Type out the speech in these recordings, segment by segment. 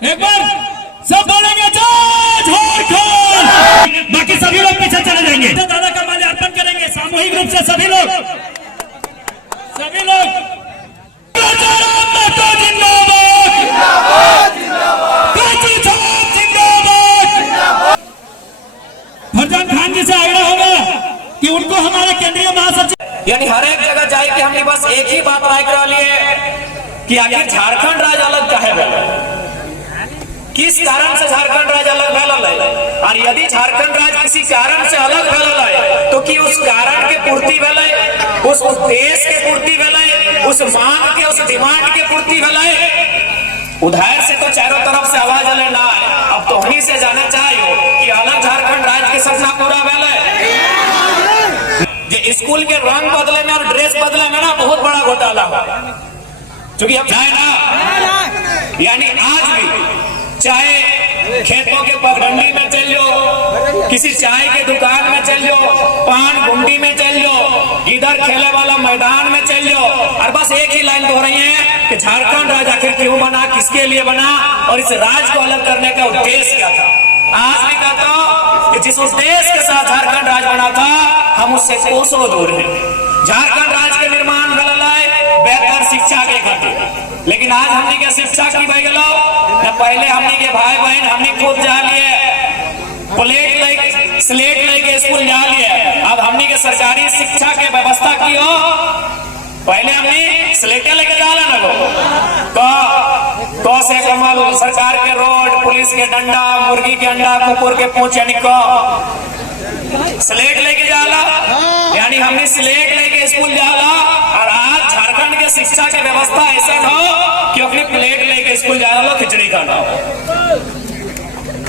एक बार सब बोलेंगे जय झारखंड। बाकी सभी लोग पीछे चले जाएंगे, तो दादा का माल्यार्पण करेंगे सामूहिक रूप से सभी लोग। फरजान खान जी से आग्रह होगा कि उनको हमारे केंद्रीय महासचिव यानी हर एक जगह जाए कि हमने बस एक ही बात राय करा लिए कि आखिर झारखंड राज्य अलग काहे भेल, किस कारण से झारखंड राज्य अलग भेल है, और यदि झारखंड राज्य किसी कारण से अलग भेल है तो कि उस कारण के पूर्ति भेल, उस उद्देश्य के पूर्ति भेल, उस मांग के उस डिमांड के पूर्ति भेल। उधर से तो चारों तरफ से आवाज अले ना है। अब तो हनी से जाना चाहिए कि अलग झारखंड राज्य के सपना पूरा भेल है। जे स्कूल के रंग बदले में और ड्रेस बदले में ना बहुत बड़ा घोटाला हुआ, क्योंकि हम जाए ना, यानी आज भी चाहे खेतों के पगडंडी में चल जाओ, किसी चाय के दुकान में चल जाओ, पान गुंडी में चल जाओ, इधर खेले वाला मैदान में चल जाओ, और बस एक ही लाइन दोहराई है कि झारखंड राज्य आखिर क्यों बना, किसके लिए बना, और इस राज्य को अलग करने का उद्देश्य क्या था। आज भी कहता हूं कि जिस उद्देश्य के साथ झारखंड राज्य बना था, हम उससे कोसों दूर हैं। झारखंड राज्य के निर्माण बेहतर शिक्षा के खातिर, लेकिन आज हमने के शिक्षा की बह गलो न, पहले हमने के भाई बहन हमने खुद जा लिए स्लेट लेके स्कूल जा लिए। अब हमने के सरकारी शिक्षा के व्यवस्था की हो, पहले हमने स्लेटे लेके जाला न को से कमल, सरकार के रोड, पुलिस के डंडा, मुर्गी के अंडा, कुकुर के पूंछ, यानी स्लेट लेके जाला, यानी हमने स्लेट लेके स्कूल जाला। और आज झारखंड के शिक्षा की व्यवस्था ऐसा हो कि अपनी प्लेट लेके स्कूल जा लो, खिचड़ी खाना हो।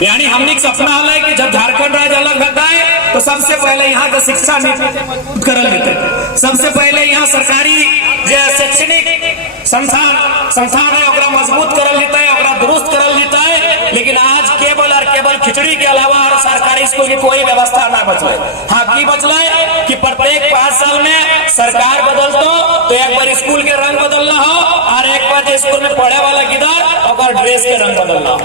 यानी हमने एक सपना है कि जब झारखंड राज्य अलग होता है तो सबसे पहले यहाँ का शिक्षा करल लेते, सबसे पहले यहाँ सरकारी शैक्षणिक संस्थान है ओकरा मजबूत करल लेता है, दुरुस्त करल लेता है। लेकिन आज केवल और केवल खिचड़ी के अलावा और सरकारी स्कूल की कोई व्यवस्था ना बचले। हाँ, की बचले कि प्रत्येक 5 साल में सरकार बदल तो एक बार स्कूल के रंग बदलना हो, और एक बार स्कूल में पढ़े वाला किधर और ड्रेस के रंग बदलना हो,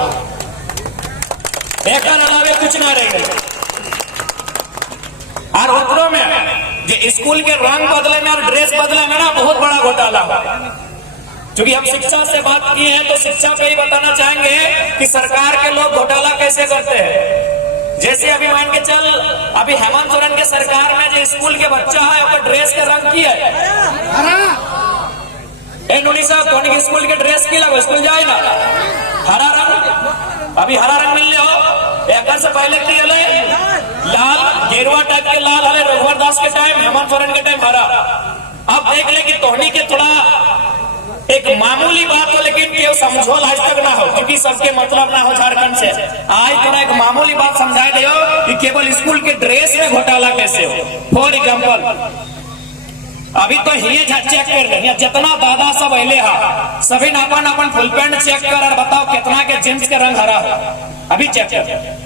एक अलावे कुछ ना रहेगा। और उत्तरों में जो स्कूल के रंग बदले में और ड्रेस बदले में ना बहुत बड़ा घोटाला हुआ। क्योंकि हम शिक्षा से बात की है तो शिक्षा पे ही बताना चाहेंगे कि सरकार के लोग घोटाला कैसे करते हैं। जैसे अभी मान के चल, अभी हेमंत सोरेन के सरकार में जो स्कूल के बच्चा है उसका ड्रेस के रंग की है स्कूल के ड्रेस की लगा, स्कूल जाए ना हरा रंग, अभी हरा रंग मिल हो, एक से पहले की लाल गेरुआ टाइप के लाल हले रघुवर दास के टाइम, हेमंत सोरेन के टाइम हरा। अब देख ले कि तोहनी के थोड़ा एक मामूली बात हो, लेकिन केव समझो आज तक ना हो, क्योंकि सबके मतलब ना हो झारखंड से। आज थोड़ा एक मामूली बात समझाए दे कि केवल स्कूल के ड्रेस में घोटाला कैसे हो। फॉर एग्जाम्पल, अभी तो ये चेक कर रहे हैं, जितना दादा सब अले हा सभी अपन फुल पैंट चेक कर और बताओ कितना के जींस के रंग हरा हो। अभी चेक कर,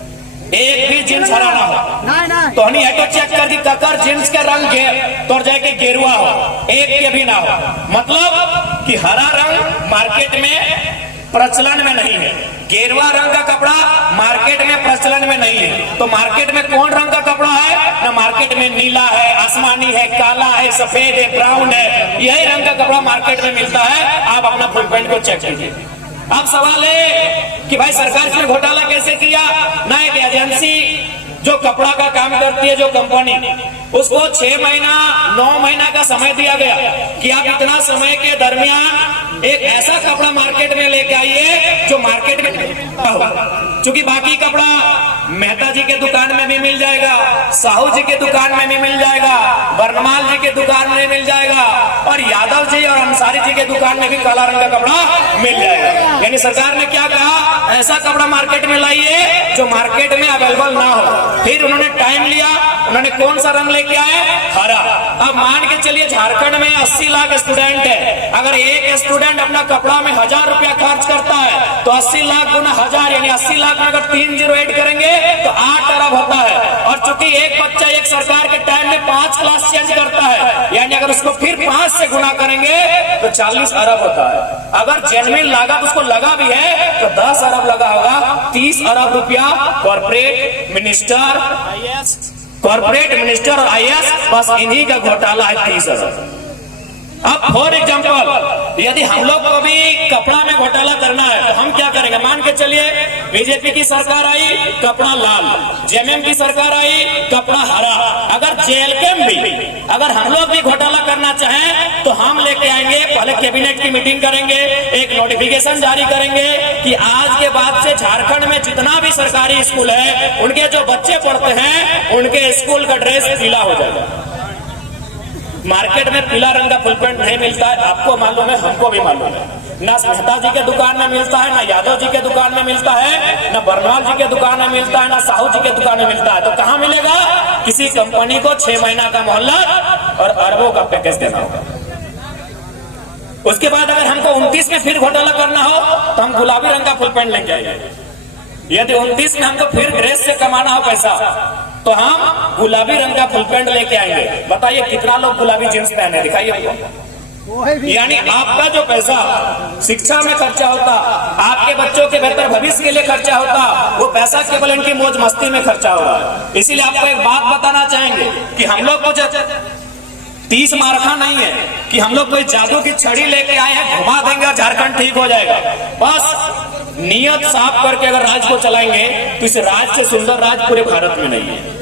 एक भी जींस हरा ना हो तो हनी तो चेक कर दी ककर जींस के रंग तो जाके गेरुआ हो, एक के भी ना हो। मतलब कि हरा रंग मार्केट में प्रचलन में नहीं है, गेरुआ रंग का कपड़ा मार्केट में प्रचलन में नहीं है। तो मार्केट में कौन रंग का कपड़ा है ना, मार्केट में नीला है, आसमानी है, काला है, सफेद है, ब्राउन है, यही रंग का कपड़ा मार्केट में मिलता है। आप अपना फुल पैंट को चेक कीजिए। अब सवाल है कि भाई सरकार इसमें घोटाला कैसे किया ना, एक एजेंसी जो कपड़ा का काम करती है, जो कंपनी, उसको 6 महीना 9 महीना का समय दिया गया कि आप इतना समय के दरमियान एक ऐसा कपड़ा मार्केट में लेके आइए जो मार्केट में हो। क्योंकि बाकी कपड़ा मेहता जी के दुकान में भी मिल जाएगा, साहू जी के दुकान में भी मिल जाएगा, बरनमाल जी के दुकान में मिल जाएगा, और यादव जी और अंसारी जी के दुकान में भी काला रंग का कपड़ा मिल जाएगा। यानी सरकार ने क्या कहा, ऐसा कपड़ा मार्केट में लाइए जो मार्केट में अवेलेबल ना हो। फिर उन्होंने टाइम लिया, उन्होंने कौन सा रंग लेके आए, हरा। अब मान के चलिए झारखंड में 80 लाख स्टूडेंट है, अगर एक स्टूडेंट अपना कपड़ा में 1000 रुपया खर्च करता है तो 80 लाख गुना 1000 यानी 80 लाख में अगर 3 जीरो ऐड करेंगे तो 8 अरब होता है। और चूंकि एक बच्चा एक सरकार के टाइम में 5 क्लास चेंज करता है, यानी अगर उसको फिर 5 से गुना करेंगे तो 40 अरब होता है। अगर जेन्युइन लागत उसको लगा भी है तो 10 अरब लगा होगा। 30 अरब रुपया कॉर्पोरेट मिनिस्टर और IAS, बस इन्हीं का घोटाला है 30 अरब। अब फॉर एग्जाम्पल यदि हम लोग को भी कपड़ा में घोटाला करना है तो हम क्या करेंगे? मान के चलिए बीजेपी की सरकार आई, कपड़ा लाल, जेएमएम की सरकार आई, कपड़ा हरा। अगर जेएलकेम भी अगर हम लोग भी घोटाला करना चाहें तो हम लेके आएंगे, पहले कैबिनेट की मीटिंग करेंगे, एक नोटिफिकेशन जारी करेंगे कि आज के बाद से झारखंड में जितना भी सरकारी स्कूल है उनके जो बच्चे पढ़ते हैं उनके स्कूल का ड्रेस पीला हो जाएगा। मार्केट में पीला रंग का फुल पैंट नहीं मिलता है, आपको मालूम है, हमको भी मालूम है। ना मेहता जी के दुकान में मिलता है, ना यादव जी के दुकान में मिलता है, ना बरनवाल जी के दुकान में मिलता है, ना साहू जी के दुकान में मिलता है। तो कहाँ मिलेगा? किसी कंपनी को 6 महीना का मोहलत और अरबों का पैकेज देना होगा। उसके बाद अगर हमको 29 में फिर घोटाला करना हो तो हम गुलाबी रंग का फुल पैंट लेके आएंगे। यदि 29 में हमको फिर ड्रेस से कमाना हो पैसा तो हम गुलाबी रंग का फुल पैंट लेके आएंगे। बताइए कितना लोग गुलाबी जींस पहने, दिखाइए। यानी आपका जो पैसा शिक्षा में खर्चा होता, आपके बच्चों के बेहतर भविष्य के लिए खर्चा होता, वो पैसा केवल इनकी मौज मस्ती में खर्चा होगा। इसीलिए आपको एक बात बताना चाहेंगे कि हम लोग कुछ 30 मार्का नहीं है कि हम लोग कोई जादू की छड़ी लेके आए हैं, घुमा देंगे और झारखंड ठीक हो जाएगा। बस नियत साफ करके अगर राज्य को चलाएंगे तो इस राज्य से सुंदर राज्य पूरे भारत में नहीं है।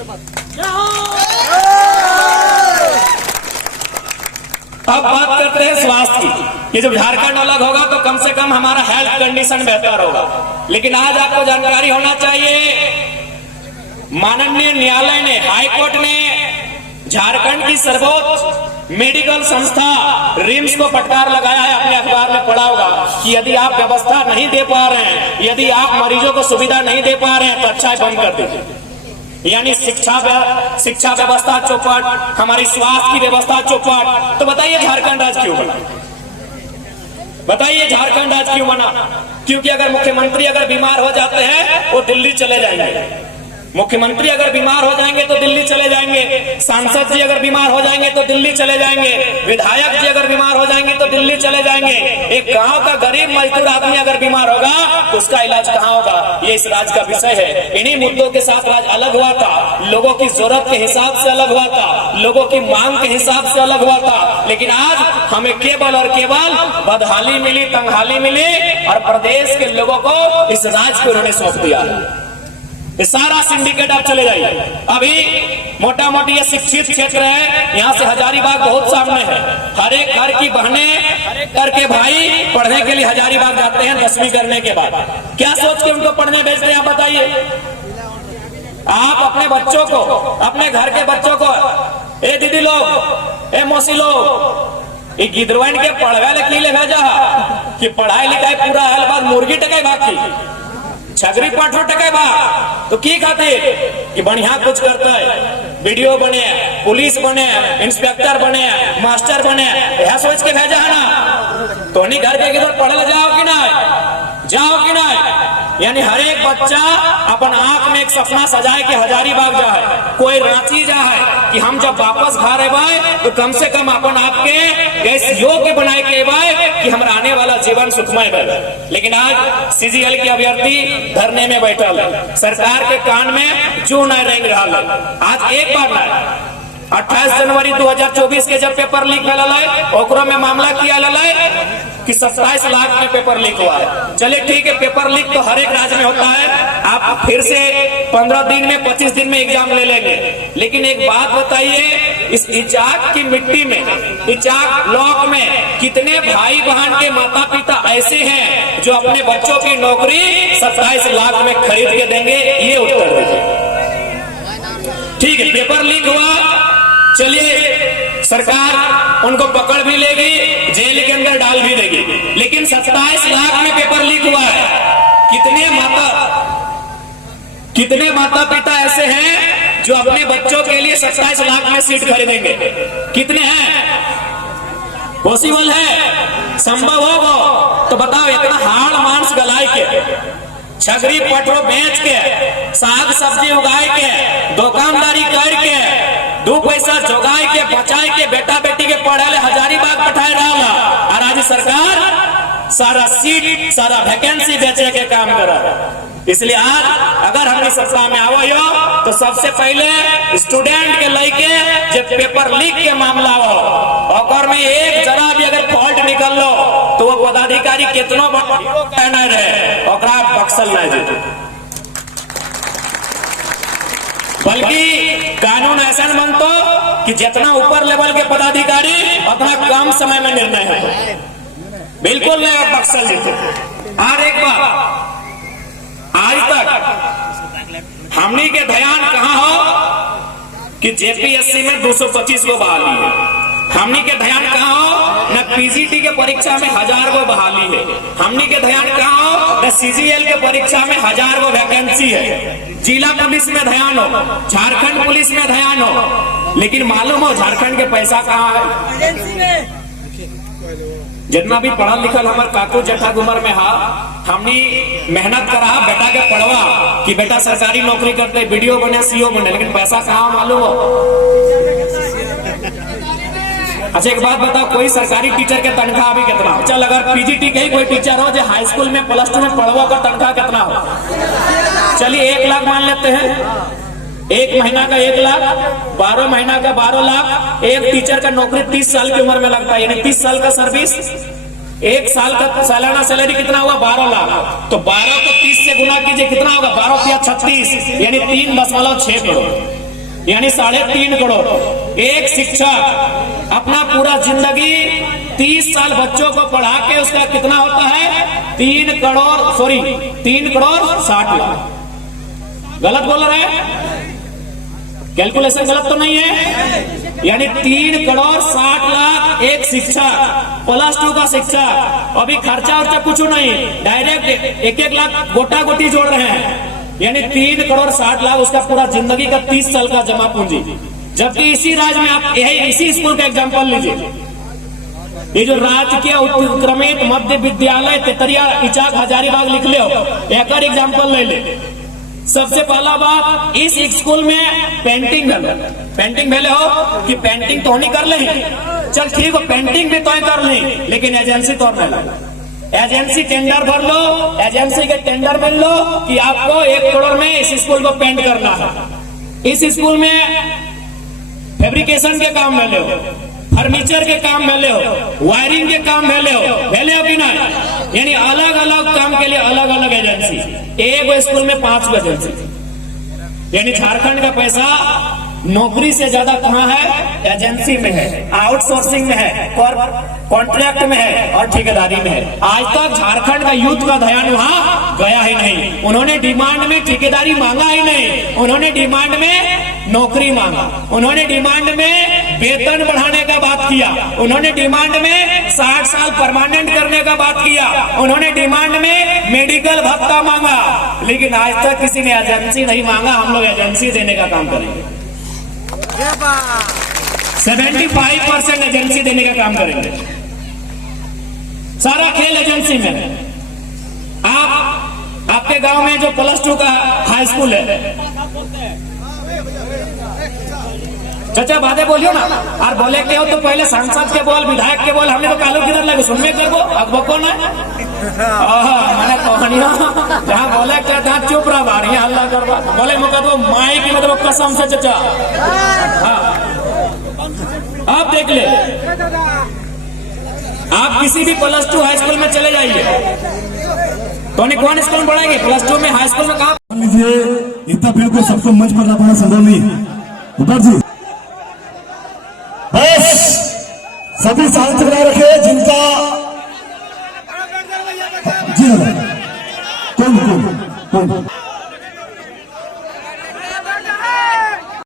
अब बात करते हैं स्वास्थ्य की कि जब झारखंड अलग होगा तो कम से कम हमारा हेल्थ कंडीशन बेहतर होगा। लेकिन आज आपको जानकारी होना चाहिए, माननीय न्यायालय ने, हाईकोर्ट ने झारखंड की सर्वोच्च मेडिकल संस्था रिम्स को फटकार लगाया है। अपने अखबार में पढ़ा होगा कि यदि आप व्यवस्था नहीं दे पा रहे हैं, यदि आप मरीजों को सुविधा नहीं दे पा रहे हैं तो अच्छा बंद कर दीजिए। यानी शिक्षा व्यवस्था चौपट, हमारी स्वास्थ्य की व्यवस्था चौपट। तो बताइए झारखंड राज्य क्यों बना? बताइए झारखंड राज्य क्यों बना? क्योंकि अगर मुख्यमंत्री अगर बीमार हो जाते हैं वो दिल्ली चले जाएंगे। मुख्यमंत्री अगर बीमार हो जाएंगे तो दिल्ली चले जाएंगे, सांसद जी अगर बीमार हो जाएंगे तो दिल्ली चले जाएंगे, विधायक जी अगर बीमार हो जाएंगे तो दिल्ली चले जाएंगे। एक गांव का गरीब मजदूर आदमी अगर बीमार होगा तो उसका इलाज कहाँ होगा? ये इस राज्य का विषय है। इन्हीं मुद्दों के साथ राज्य अलग हुआ था, लोगों की जरूरत के हिसाब से अलग हुआ था, लोगों की मांग के हिसाब से अलग हुआ था। लेकिन आज हमें केवल और केवल बदहाली मिली, तंगहाली मिली और प्रदेश के लोगों को इस राज्य को उन्होंने सौंप दिया। ये सारा सिंडिकेट आप चले जाइए। अभी मोटा मोटी ये शिक्षित क्षेत्र है, यहाँ से हजारीबाग बहुत सामने है। हर एक घर की बहनें करके भाई पढ़ने के लिए हजारीबाग जाते हैं 10वीं करने के बाद। क्या सोच के उनको पढ़ने भेजते हैं आप बताइए? आप अपने बच्चों को, अपने घर के बच्चों को, ए दीदी लोग, ए मौसी लोग, ये गिदरवन के पढ़वे लिखे भेजा कि पढ़ाई लिखाई पूरा है, बाद मुर्गी टके बाकी छगरी पाठो टके बा तो की खातिर कि बढ़िया कुछ करते है, वीडियो बने, पुलिस बने, इंस्पेक्टर बने, मास्टर बने, यह सोच के भेजा है ना। तो नहीं घर के किधर पढ़े जाओ कि ना, जाओ कि ना। यानी हर एक बच्चा अपन आंख में एक सपना सजाए कि हजारीबाग जा है, कोई रांची जा है कि हम जब वापस घर आए तो कम से कम अपन आपके इस योग्य बनाए के बाय कि हमारा आने वाला जीवन सुखमय बने। लेकिन आज सीजीएल के अभ्यर्थी धरने में बैठल, सरकार के कान में जो न रेंग रहा है। आज एक बार ना 28 जनवरी 2024 के जब पेपर लीक ओकरो में मामला किया कि 27 लाख में पेपर लीक हुआ है। चलिए ठीक है, पेपर लीक तो हर एक राज्य में होता है, आप फिर से 15 दिन में 25 दिन में एग्जाम ले लेंगे। लेकिन एक बात बताइए, इस इचाक की मिट्टी में, इचाक ब्लॉक में कितने भाई बहन के माता पिता ऐसे हैं जो अपने बच्चों की नौकरी 27 लाख में खरीद के देंगे? ये उत्तर दीजिए। ठीक है, पेपर लीक हुआ, चलिए सरकार उनको पकड़ भी लेगी, जेल के अंदर डाल भी देगी। लेकिन 27 लाख में पेपर लीक हुआ है। कितने माता पिता ऐसे हैं जो अपने बच्चों के लिए 27 लाख में सीट खरीदेंगे? कितने हैं? पॉसिबल है, संभव होगा तो बताओ। इतना हाड़ मांस गलाए के, छगरी पटरो बेच के, साग सब्जी उगाए के, दुकानदारी करके, 2 पैसा जोगाए के, बचाए के, बेटा बेटी के पढ़े ले हजारीबाग पठाए रहा। और आज सरकार सारा सीट, सारा वैकेंसी बेचे के काम कर रहा है। इसलिए आज अगर हमने सत्ता में आवो हो तो सबसे पहले स्टूडेंट के लेके जब पेपर लीक के मामला हो और में एक जरा भी अगर फॉल्ट निकल लो तो वो पदाधिकारी कितनो कहना रहे और बक्सल न जीते। बल्कि कानून ऐसा बनतो कि जितना ऊपर लेवल के पदाधिकारी उतना कम समय में निर्णय है, बिल्कुल नहीं बक्सल जीते। और एक बात, आज तक हमनी के ध्यान कहां हो कि जेपीएससी में 225 को बहाली है। हमनी के ध्यान कहां हो न पीजीटी के परीक्षा में 1000 को बहाली है। हमनी के ध्यान कहां हो न सीजीएल के परीक्षा में 1000 को वैकेंसी है। जिला पुलिस में ध्यान हो, झारखंड पुलिस में ध्यान हो, लेकिन मालूम हो झारखंड के पैसा कहां है? जितना भी पढ़ा लिखल हमारे काकू जेठा उम्र में हा, हमनी मेहनत करा बेटा के पढ़वा कि बेटा सरकारी नौकरी करते, वीडियो बने, सीओ बने, लेकिन पैसा कहाँ मालूम हो? अच्छा एक बात बताओ, कोई सरकारी टीचर के तनख्वाह अभी कितना? चल अगर पीजीटी के ही कोई टीचर हो जो हाई स्कूल में प्लस 2 में पढ़वा का तनख्वाह कितना हो? चलिए 1 लाख मान लेते हैं। 1 महीना का 1 लाख, 12 महीना का 12 लाख। एक टीचर का नौकरी 30 साल की उम्र में लगता है, यानी 30 साल का सर्विस, 1 साल का सालाना सैलरी कितना हुआ? 12 लाख। तो 12 को 30 से गुना कीजिए, कितना होगा? 12 या 36, यानी 3.6 करोड़, यानी 3.5 करोड़। एक शिक्षक अपना पूरा जिंदगी 30 साल बच्चों को पढ़ा के उसका कितना होता है? 3 करोड़ 60 लाख। गलत बोल रहे हैं? कैलकुलेशन गलत तो नहीं है? यानी 3 करोड़ 60 लाख एक शिक्षक, प्लस 2 का शिक्षक। अभी खर्चा वर्चा कुछ नहीं, डायरेक्ट 1-1 लाख गोटा गोटी जोड़ रहे हैं, यानी 3 करोड़ 60 लाख उसका पूरा जिंदगी का 30 साल का जमा पूंजी। जबकि इसी राज्य में आप इसी स्कूल का एग्जाम्पल लीजिए, ये जो राजकीय उत्क्रमित मध्य विद्यालय तेतरिया इचाक हजारीबाग लिख ले हो, एक एग्जाम्पल ले ले। सबसे पहला बात, इस स्कूल में पेंटिंग भेले हो कि पेंटिंग तो नहीं कर ले, चल ठीक हो पेंटिंग भी तो कर ले, लेकिन एजेंसी तो नहीं लगा। एजेंसी टेंडर भर लो, एजेंसी के टेंडर मिल लो कि आपको 1 करोड़ में इस स्कूल को पेंट करना है। इस स्कूल में फैब्रिकेशन के काम में ले हो, फर्नीचर के में ले हो, वायरिंग के काम में ले हो कि ना, यानी अलग अलग काम के लिए अलग अलग एजेंसी। एक स्कूल में 5 एजेंसी, यानी झारखंड का पैसा नौकरी से ज्यादा कहाँ है? एजेंसी में है, आउटसोर्सिंग में है, कॉन्ट्रैक्ट में है और ठेकेदारी में है। आज तक झारखंड का यूथ का ध्यान वहां गया ही नहीं। उन्होंने डिमांड में ठेकेदारी मांगा ही नहीं, उन्होंने डिमांड में नौकरी मांगा, उन्होंने डिमांड में वेतन बढ़ाने का बात किया, उन्होंने डिमांड में 60 साल परमानेंट करने का बात किया, उन्होंने डिमांड में मेडिकल भत्ता मांगा, लेकिन आज तक किसी ने एजेंसी नहीं मांगा। हम लोग एजेंसी देने का काम करेंगे, 75% एजेंसी देने का काम करेंगे। सारा खेल एजेंसी में। आपके गांव में जो प्लस 2 का हाई स्कूल है, चाचा बातें बोलियो ना, और बोले के हो तो पहले सांसद के बोल, विधायक के बोल, हमने तो कालू किधर लगे सुनने करबो, अब बको ना मैंने कहानियां जहाँ बोले के जहाँ चुप रहा बाहर हल्ला करवा, बोले मुकदमो माई की मतलब कसम से चाचा। हाँ आप देख ले, आप किसी भी प्लस 2 हाई स्कूल में चले जाइए, तो कौन स्कूल में पढ़ाएंगे? प्लस 2 में हाई स्कूल में कहा लीजिए, इतना भीड़ को सबको मंच पर लाना संभव नहीं। ऊपर जी बस सभी शांत बनाए रखे, जिनका जी कौन